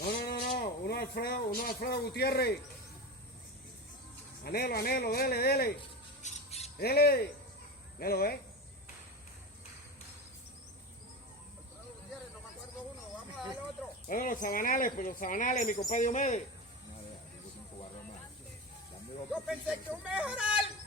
No. Uno Alfredo Gutiérrez. Anhelo, dele. Melo, ¿eh? No me acuerdo uno, vamos a darle otro. Bueno, los sabanales, mi compadre Diomedes. Yo pensé que un mejoral.